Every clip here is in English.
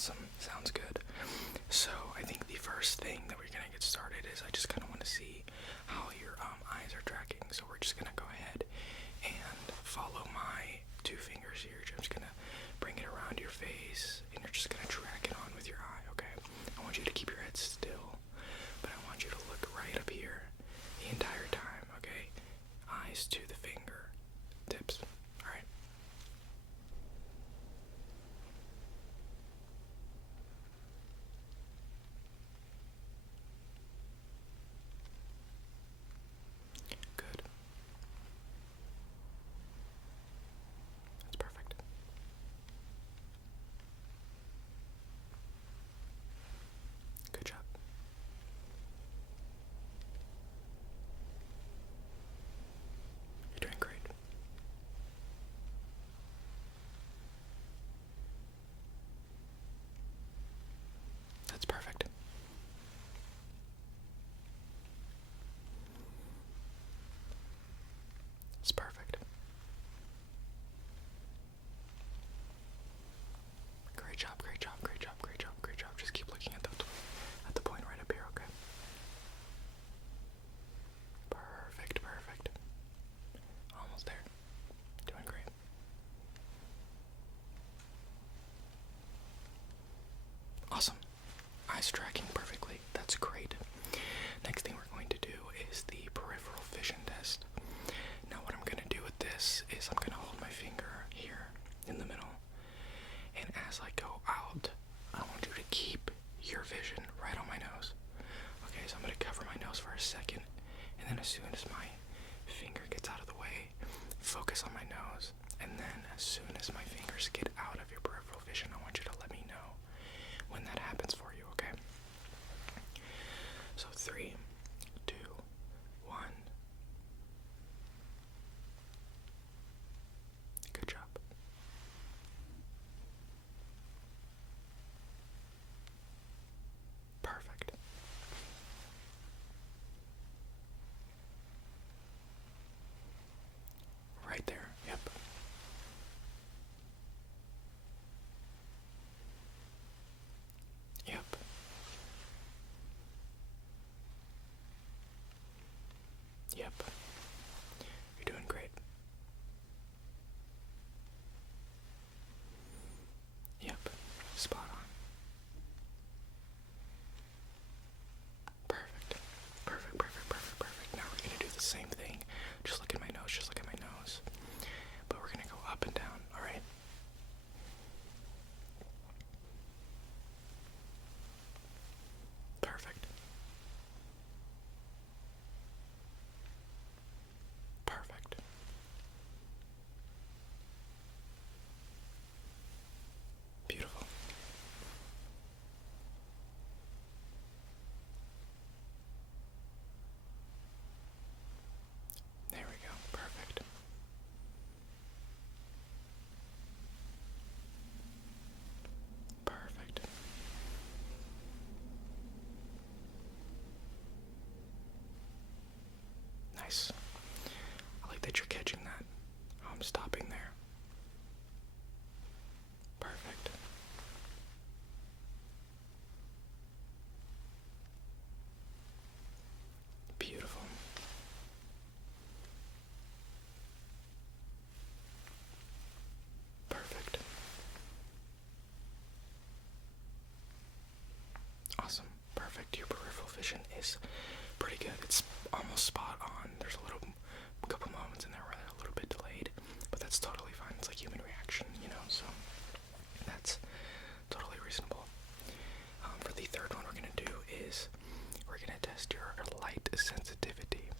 Awesome. Sounds good. So I think the first thing that we're gonna get started is I just kind of want to see how your eyes are tracking. So we're just gonna go ahead and follow my two fingers here. I'm just gonna bring it around your face, and you're just gonna track it on with your eye. Okay. I want you to keep your head still, but I want you to look right up here the entire time. Okay. Eyes to the finger tips. All right. Good. That's perfect. Good job. You're doing great. That's perfect. It's perfect. Great job, great job, great job, great job, great job. Just keep looking at the point right up here, okay? Perfect, perfect. Almost there. Doing great. Awesome. Eyes tracking perfectly. That's great. Next thing we're going to do is the peripheral vision test. Now what I'm going to do with this is I'm going to hold my finger here in the middle, and as I go out, I want you to keep your vision right on my nose. Okay, so I'm going to cover my nose for a second, and then as soon as my finger gets out of the way, focus on my nose, and then as soon as my fingers get out of your peripheral vision, I want you to let me know when that happens for you, okay? So 3, 2, 1. Good job. Perfect. Right there. Yep. Yep. Yep. You're doing great. Yep. Spot on. Perfect. Perfect, perfect, perfect, perfect. Now we're going to do the same thing. Just look at my nose, just look at my nose. But we're going to go up and down, alright? Perfect. Perfect. Beautiful. There we go. Perfect. Perfect. Nice. I like that you're catching that. I'm stopping there. Perfect. Beautiful. Perfect. Awesome. Perfect. Your peripheral vision is pretty good. It's almost spot on. There's a couple moments in there where they're a little bit delayed, but that's totally fine. It's like human reaction, so that's totally reasonable. For the third one we're going to do is we're going to test your light sensitivity.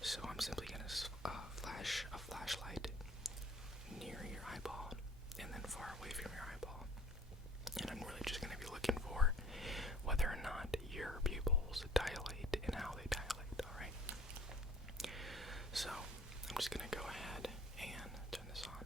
So I'm simply going to flash a flashlight near your eyeball and then far away from your eyeball. And I'm really just going to be looking for whether or not your pupils dilate and how they dilate, alright? So I'm just going to go ahead and turn this on.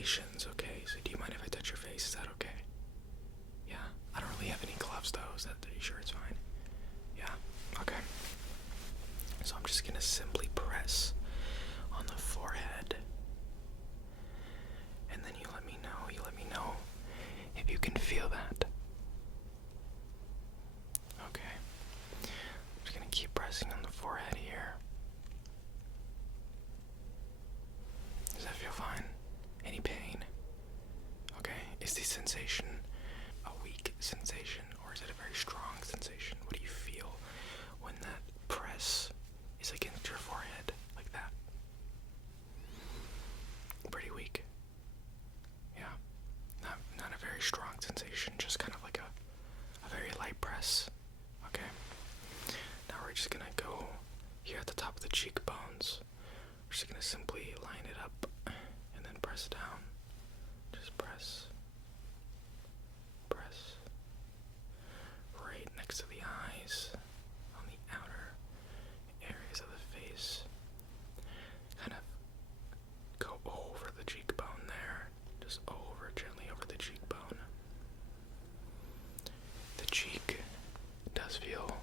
sensations, okay? So do you mind if I touch your face? Is that okay? Yeah? I don't really have any gloves though. Are you sure it's fine? Yeah? Okay. So I'm just gonna simply press on the forehead. And then you let me know if you can feel that. Okay. I'm just gonna keep pressing on the forehead here. Does that feel fine? Any pain? Okay. Is the sensation a weak sensation or is it a very strong sensation? What do you feel when that press is against your forehead like that? Pretty weak. Yeah. Not a very strong sensation, just kind of like a very light press. Okay. Now we're just gonna go here at the top of the cheekbones. We're just gonna simply line it up and then press down. Just press. Press. Right next to the eyes, on the outer areas of the face. Kind of go over the cheekbone there. Just gently over the cheekbone. The cheek does feel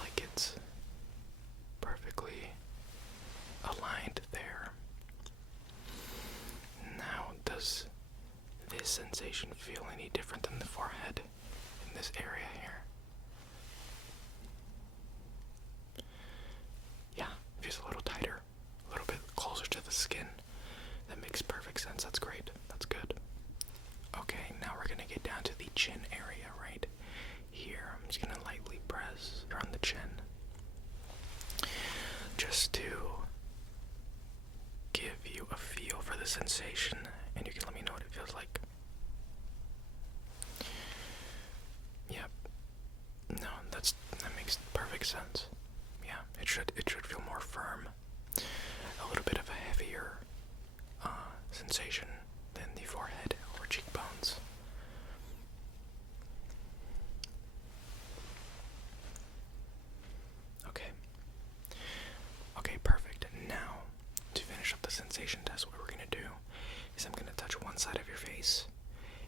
like it's perfectly aligned there. Now, does this sensation feel any different than the forehead in this area here? Yeah, it feels a little tighter, a little bit closer to the skin. That makes perfect sense. That's great. That's good. Okay, now we're gonna get down to the chin area right here. I'm just gonna lightly press on the chin. Just to give you a feel for the sensation, and you can let me know what it feels like. Yep. No, that makes perfect sense. Yeah, it should feel more firm. A little bit of a heavier sensation than the forehead or cheekbones. Okay. Okay, perfect. Now, to finish up the sensation test, what we're gonna do is I'm gonna touch one side of your face,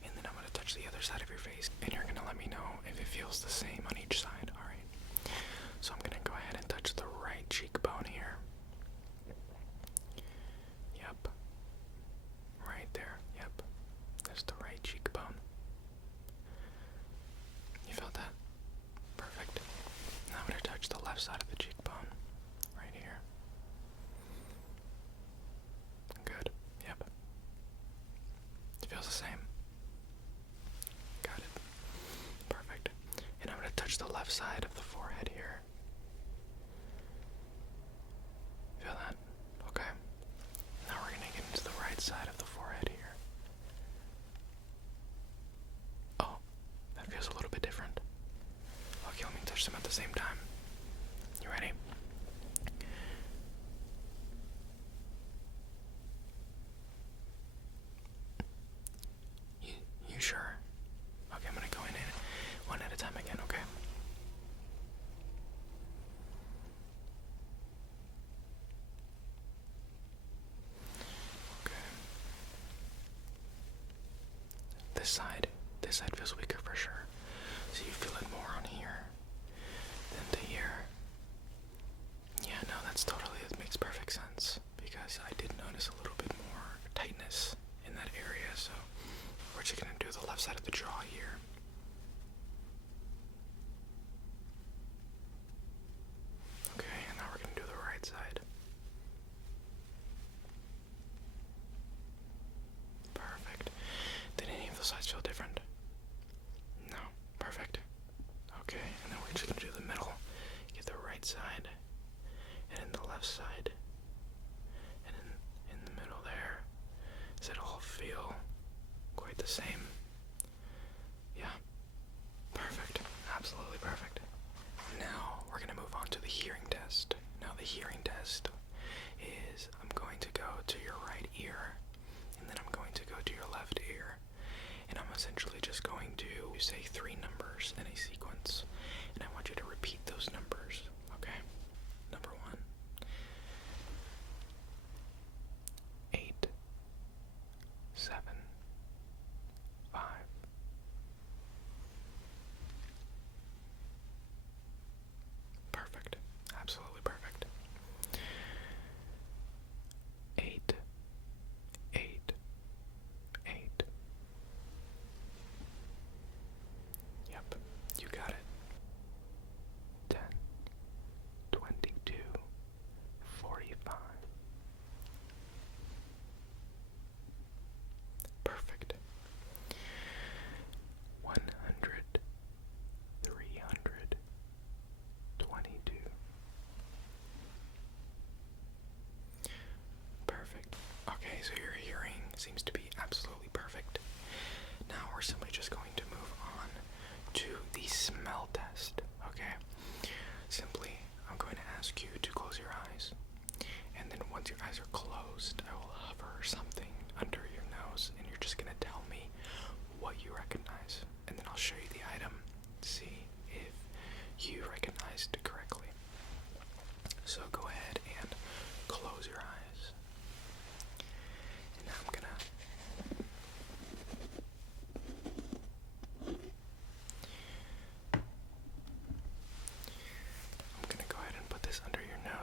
and then I'm gonna touch the other side of your face, and you're gonna let me know if it feels the same on each side, alright? So I'm gonna go ahead and touch the right cheekbone here. Yep. Right there, yep. That's the right cheekbone. You felt that? Perfect. Now I'm gonna touch the left side of the cheekbone. Right here. Good. Yep. It feels the same. Got it. Perfect. And I'm going to touch the left side of the forehead here. Feel that? Okay. Now we're going to get into the right side of the forehead here. Oh, that feels a little bit different. Okay, let me touch them at the same time. You ready? You sure? Okay, I'm gonna go in one at a time again, okay? Okay. This side feels weaker for sure. So you feel it more on here than to here. Yeah, no, it makes perfect sense. Because I did notice a little bit more tightness in that area, so we're just gonna do the left side of the jaw here. Okay, and now we're gonna do the right side. Perfect. Did any of those sides feel different? No. Perfect. Okay, and then we're just gonna do the middle. Get the right side, and then the left side, and in the middle there. Does it all feel quite the same? Yeah. Perfect. Absolutely perfect. Now we're gonna move on to the hearing test. Now the hearing test is I'm going to go to your right ear, and then I'm going to go to your left ear, and I'm essentially just going to say 3 numbers in a sequence, and I want you to repeat those numbers, okay? Number 1, 8,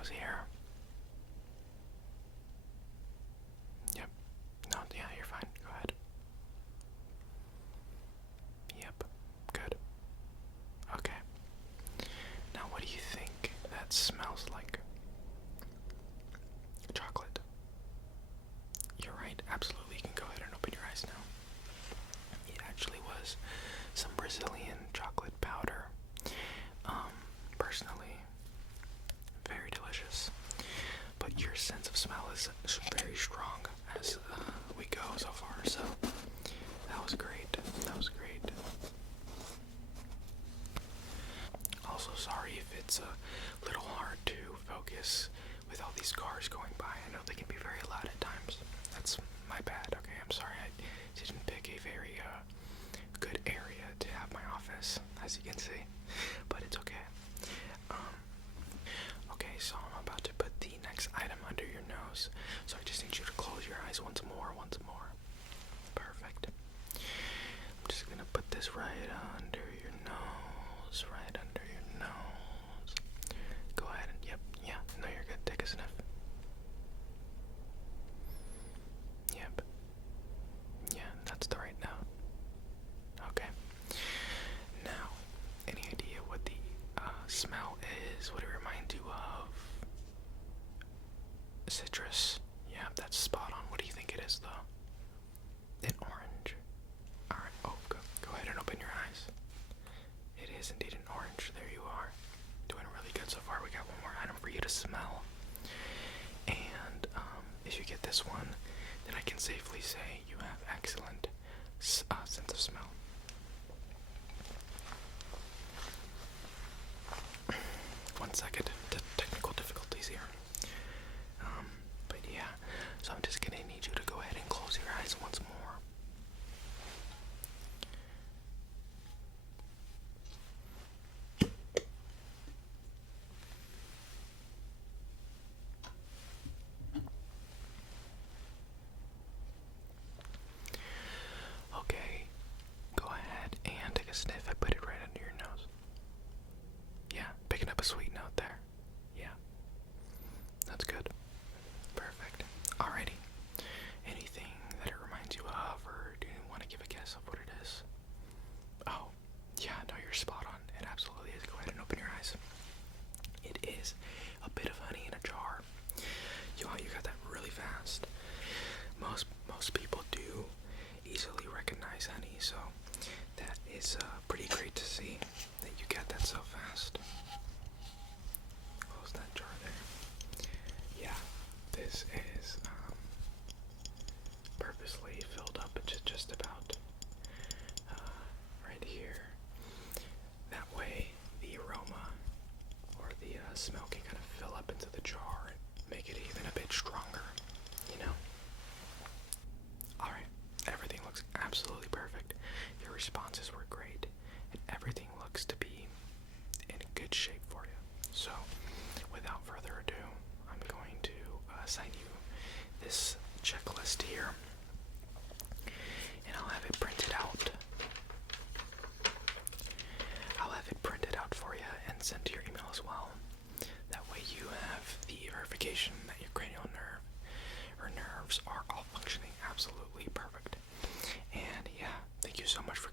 nose here. Yep. No, yeah, you're fine. Go ahead. Yep. Good. Okay. Now, what do you think that smells like? Chocolate. You're right. Absolutely. You can go ahead and open your eyes now. It actually was some Brazilian chocolate powder. Personally, very delicious. But your sense of smell is very strong as we go so far. So that was great. That was great. Also, sorry if it's a little hard to focus with all these cars going by. I know they can be very loud at times. That's my bad. Okay, I'm sorry. I didn't pick a very good area to have my office, as you can see, but it's okay. Okay, so I'm about to put the next item under your nose, so I just need you to close your eyes once more. Perfect. I'm just gonna put this right under your nose, Go ahead and, yep, yeah, no, you're good. Take a sniff. Yep. Yeah, that's the right note. Okay. Now, any idea what the smell is? What it reminds you of? Citrus. Yeah, that's spot on. What do you think it is, though? An orange. Alright, oh, go ahead and open your eyes. It is indeed an orange. There you are. Doing really good so far. We got one more item for you to smell. And if you get this one, then I can safely say you have excellent sense of smell. One second, technical difficulties here. But yeah, so I'm just gonna need you to go ahead and close your eyes once more. Okay, go ahead and take a sniff. I put it right under your nose. Yeah, picking up a sweet note there. Yeah, that's good. Perfect. Alrighty. Anything that it reminds you of, or do you want to give a guess of what it is? Oh, yeah, no, you're spot on. It absolutely is. Go ahead and open your eyes. It is a bit of honey in a jar. You got that really fast. Most people do easily recognize honey, so that is pretty great to see that you get that so fast. Close that jar there. Yeah, this is purposely filled up to just about right here. That way the aroma or the smell can kind of fill up into the jar and make it even a bit stronger, you know? Alright, everything looks absolutely perfect. Your responses were great, and everything looks to be in good shape for you. So, without further ado, I'm going to assign you this checklist here, and I'll have it printed out. For you and sent to your email as well. That way you have the verification that your cranial nerves are all functioning absolutely perfect. And yeah, thank you so much for